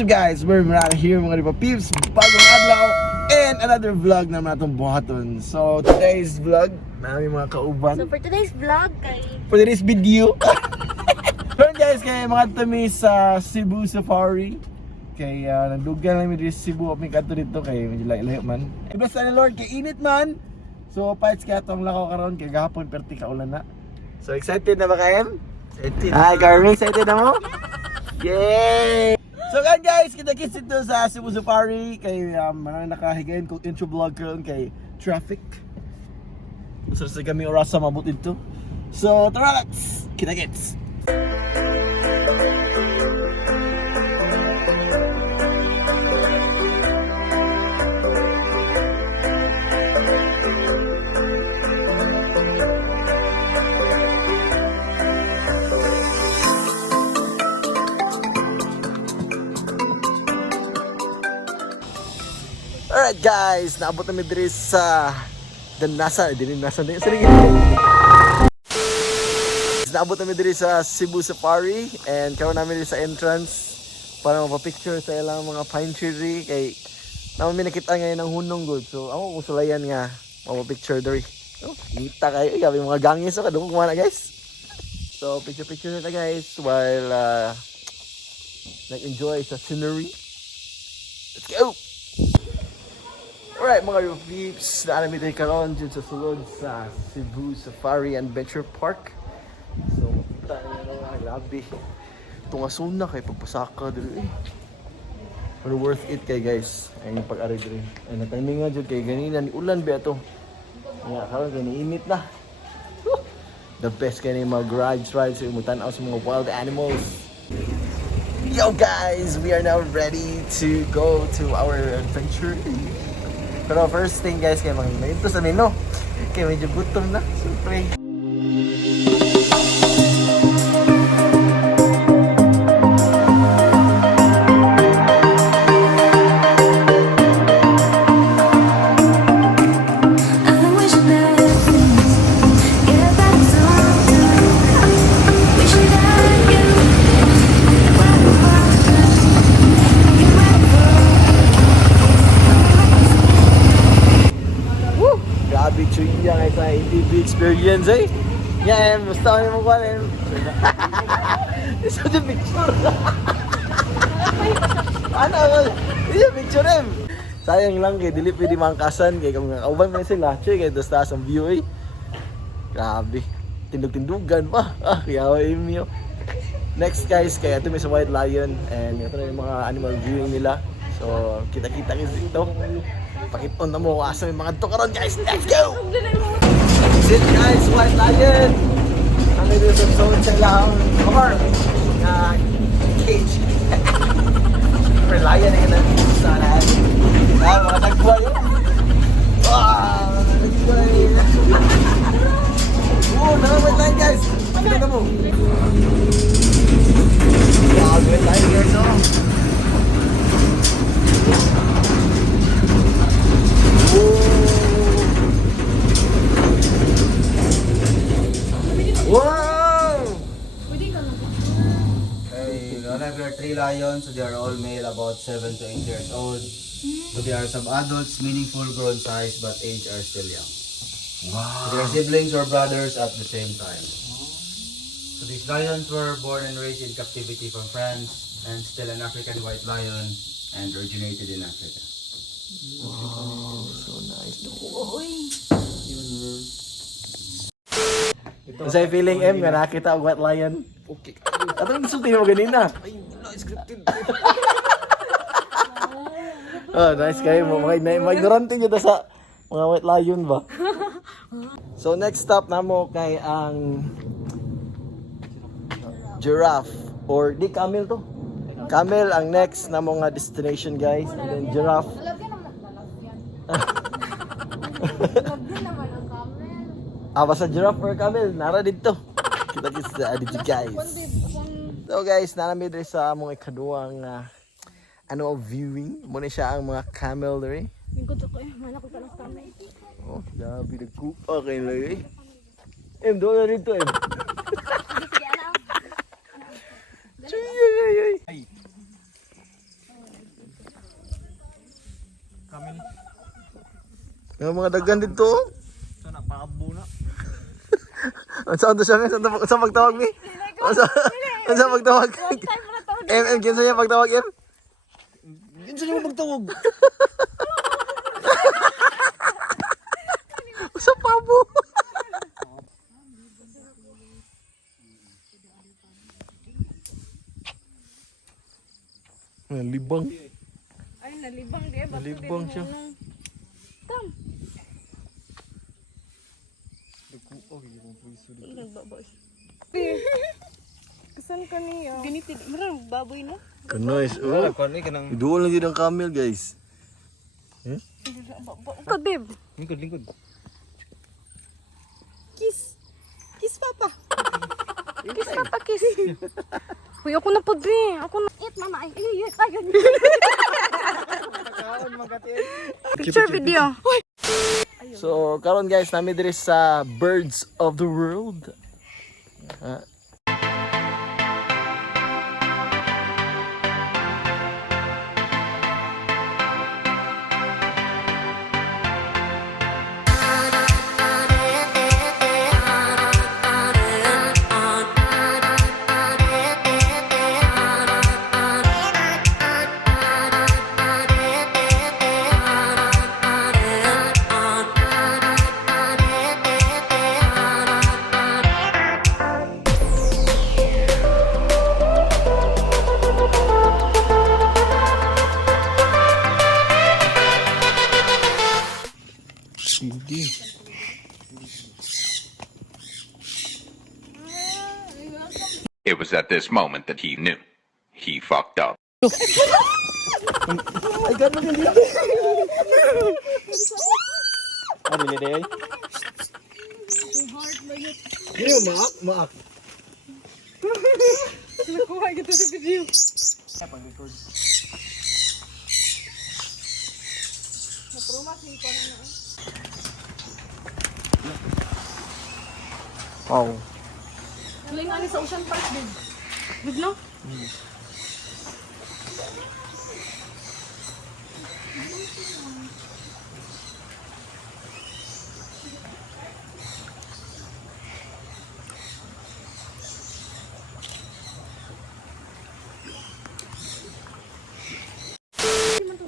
What's up guys? We're Marata here mga ripa peeps. Bagong adlaw and another vlog naman itong buhaton. So today's vlog, namin mga kauban. So for today's vlog, For today's video. So guys, kaya mga tami sa Cebu Safari. Kaya nagdugan lang dito sa Cebu. May kanto dito kay medyo layo man. Basta ni Lord, kay init man. So fights kaya itong lakaw karon kay gahapon perti kaulan na. So excited na ba kayo? Excited. Hi Carmen, excited na mo? Yay! So guys, kita-kits dito sa Cebu Safari kay manang nakahigayon kong intro vlog karon kay traffic. So sa kami oras sa mabut dito. So tara, let's kita-kits. Alright guys, naabot namin diri sa naabot namin diri sa Cebu Safari and karon namin diri sa entrance para mapapicture sa ilang mga pine tree kay namin nakita ngayon ng hunong good. So ako kusulayan nga mapapicture diri. Oh, kita kayo, gabi mga gangis so kadung kumana guys. So picture na guys while nag-enjoy sa scenery. Let's go! Alright mga peeps, naanami tayo karon dyan sa sulod sa Cebu Safari Adventure Park. So makita nyo na grabe. Tungasuna kay pagpasaka dito eh. Pero worth it kay guys. Ayun yung pag-ari dito. Ay natiming nga dyan kay ganina ni ulan ba ito. Nga karon kay niinit na. The best kay na mga garage rides. So umutanaw sa mga wild animals. Yo guys, we are now ready to go to our adventure. Pero first thing guys, kaya ito sa menu. Kaya medyo gutom na. Siyempre. Experience eh. Yan, basta ko mo kuha eh. Isa yung picture. Ano? Isa picture eh. Sayang lang kay dili pwede mangkasan kay kung kauban man sila. Che kay dosta sa view eh. Grabe. Tindog-tindugan pa. Kaya miyo. Next guys, kaya ito may sa White Lion and ito na yung mga animal viewing nila. So, kita-kita guys dito. Pakipon na mo asa may mga tukaron guys. Let's go! This guys, White Lion. Kami dito sa zone sa ilang car na cage. For lion na yun sa lahat. Mga nagbuhay yun. Nagbuhay. White Lion guys. Pakita na mo. White Lion guys no. Wow! Hey, we have 3 lions, so they are all male, about 7 to 8 years old. So they are some adults, meaningful grown size, but age are still young. Wow. So they are siblings or brothers at the same time. So these lions were born and raised in captivity from France, and still an African white lion, and originated in Africa. Wow, so nice. Kasi feeling M nga nakita ang White Lion. Okay. Atong isulti mo ganina. Ay, wala scripted. Oh, nice kayo mo. Mag-ignorante nyo sa mga White Lion ba? So next stop namo kay ang giraffe or di camel to. Camel ang next na mga destination guys. And then giraffe. Basta giraffe or camel, nara dito. Kita-kits sa dito guys. So guys, nalamid rin sa among ikaduang viewing. Muna siya ang mga camel rin. Oh, grabe nagkupa kayo lang eh. Doon na rin to Yung mga dagan dito. Sana paabo na. Ang saan to siya? Saan magtawag ni? Ang saan magtawag? Kinsa niya pagtawag M? Kinsa niya magtawag? Sa pabo. Libang. Ay, nalibang dia. Nalibang siya. Tam. Kasan ka niya? Ganito, marang baboy na. Kanois. Oh. Iduol lang din ang camel, guys. Ito, babe. Lingkod. Kiss. Kiss, papa. Kiss, papa, kiss. Uy, ako na po, be. Ako na. Eat, mama. Ay, ayun. Picture video. So, karon guys, nami diri sa Birds of the World. Hindi. It was at this moment that he knew. He fucked up. Ay, gano'n hindi. Ano nila day? Hindi mo maak. Nakuha kita sa video. Wow. Galing nga ni sa Ocean Park, babe. Babe, no?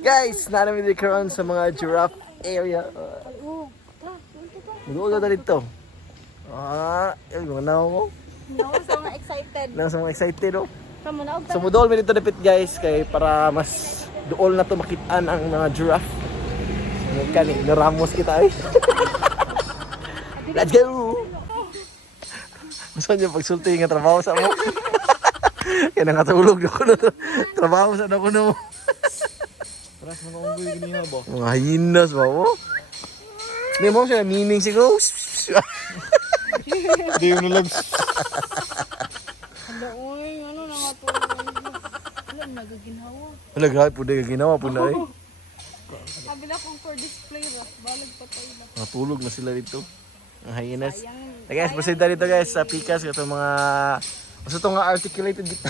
Guys, namin dito karon sa mga giraffe area. Mag-uula na dito. Yung mga namo mo. No, so nga excited. Nasa mga excited, oh. Kamu na, So, mudol mi dito dapit, guys, kay para mas dool na to makitaan ang mga giraffe. Kani, naramos kita, eh. Let's go! Gusto niyo pagsulti nga trabaho sa mo? Kaya nakatulog ako na to. Trabaho sa ako na mo. Paras mga unggoy ganiha ba? Mga hyenas ba mo? Hindi mo siya meaning siguro. Hindi yung nalags. Hala, uy, ano na nga to? Wala, nagaginhawa. Wala, grabe po na ginawa po na, eh. Sabi na kung for display ba, balag pa tayo ba? Natulog na sila dito. Ang hyenas. Sayang. Okay, guys, pasida dito, guys, sa Pikas. Ito mga... Gusto ito nga articulated dito.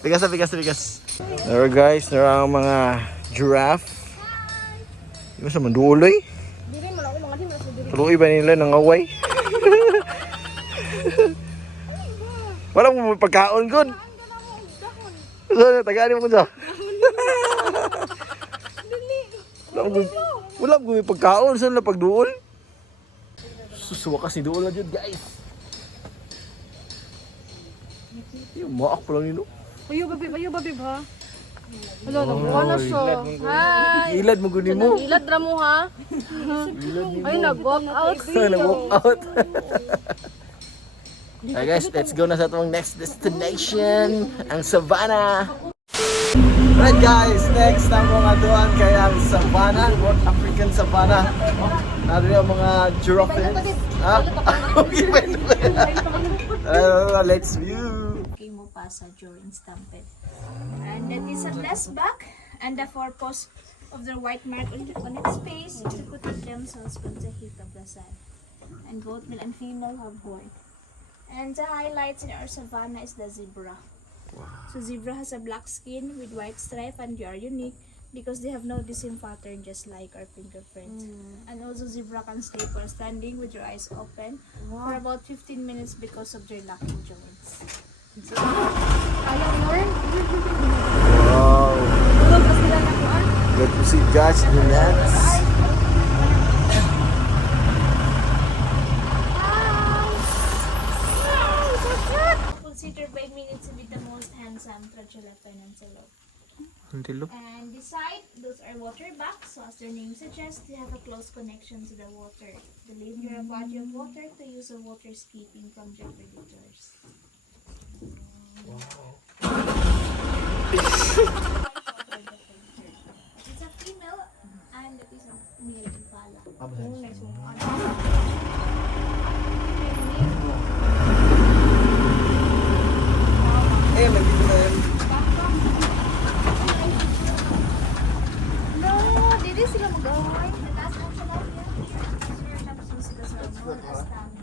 Pikas. There guys, narang mga giraffe. Hindi mo sa manduloy. Diri, malaki mga di, malaki diri. Tuloy ba nila nangaway? Wala mo pagkaon, good. Tagaan mo ko dyan. Wala mo pagkaon, saan na pagduol? Susuwakas ni duol na dyan, guys. Yung maak pa lang nino. Ayo, babe, ha? Hello, nakuha na siya. Hi! Ilad mo gunin mo. Ilad ra mo, ha? Ay, nag-walk out. Nag-walk out. Okay guys, let's go na sa itong next destination, ang Savannah. Alright guys, next na mga doon kay ang Savannah, North African Savannah. Naroon yung mga giraffe. Okay, let's view. Pasad during stampede. And that is a less back and the purpose of the white mark on its face is to protect themselves from the heat of the sun. And both male and female have horn. And the highlights in our savannah is the zebra. Wow. So zebra has a black skin with white stripe and they are unique because they have no distinct pattern just like our fingerprints. And also zebra can stay for standing with your eyes open for about 15 minutes because of their locking joints. Ayaw mo rin. Wow. Tulog pa sila na kuan. Good to see guys in the nets. Consider by minutes to be the most handsome tarantula peninsula. Antelope. And beside, those are water backs, so as their name suggests, they have a close connection to the water. They live near a body of water to use of water escaping from their predators. It's a female and it is a male impala. Oh, nice one. Eh, may dito na yan. No, didi sila mag-away. The last option out here. Tapos mo sila sa known as Tami.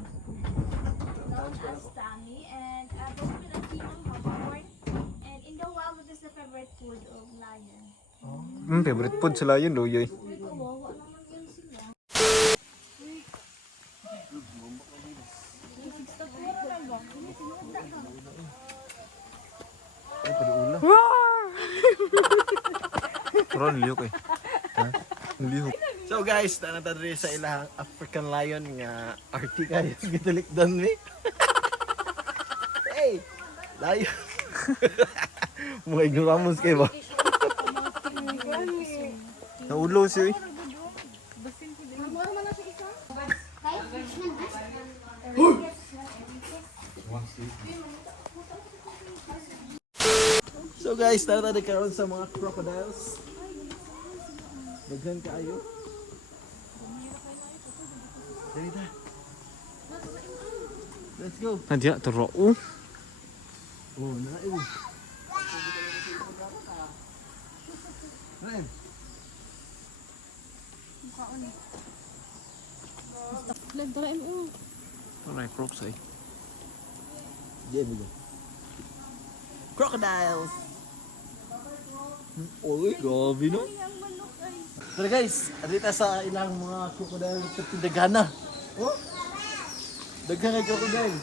Known as Tami. And both will a female hoverboard. And in the wild, it is the favorite food of lion. Favorite food sila yun, Luyoy. Uy, kawawa naman yan sila. Ay, pag-uula. Parang liyok eh. Ha? Liyok. So guys, tanatadri sa ilang African lion nga artika yung gitulik doon mi. Hey! Lion! Mga ignoramos kayo ba? Naulo siya eh. So guys, tanatadri karon sa mga crocodiles. Daghan kaayo. Dali na. Let's go. Nadya, turo. Oh, naiw. Ren. Nagdarain mo. Parang crocs eh. Diyan mo. Crocodiles. Oy, grabe no. Pero guys, dito sa ilang mga crocodile sa Tindagana. Oh? Daghan kay crocodile.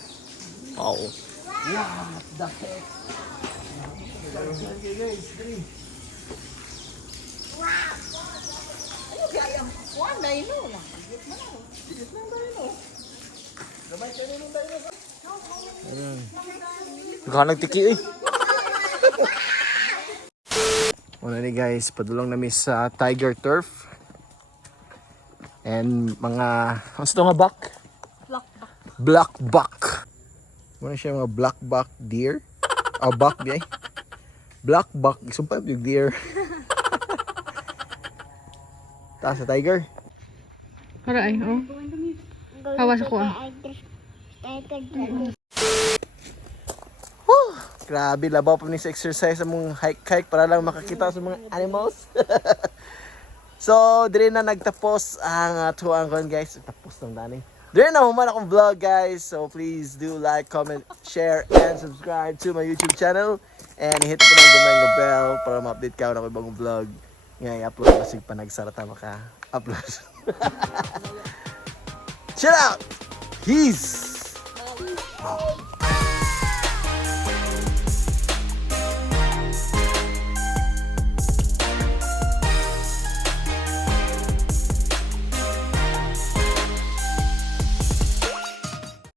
Oo. Wow, what the heck? Okay guys, dali. Ano kaya yung one dino lang? Digit lang dino. Gamay ka nung dino. Naghanagtiki eh. Una ni guys, padulong namin sa tiger turf. And mga, ano sa nga buck? Black buck. Muna siya mga black buck deer. Buck di ay. Black buck, sumpay yung deer. Taas sa tiger. Para ay, oh. Hawas ako ah. Grabe, labaw pa ni sa exercise sa mong hike para lang makakita sa mga animals. So, dire na nagtapos ang tuwang kon guys. Tapos lang dani. Dire na human akong vlog guys. So, please do like, comment, share, and subscribe to my YouTube channel. And hit po ng gamay ng bell para ma-update ka na ako ibang vlog. Ngayon, i-upload kasi pa nagsarata maka-upload. Chill out! Peace!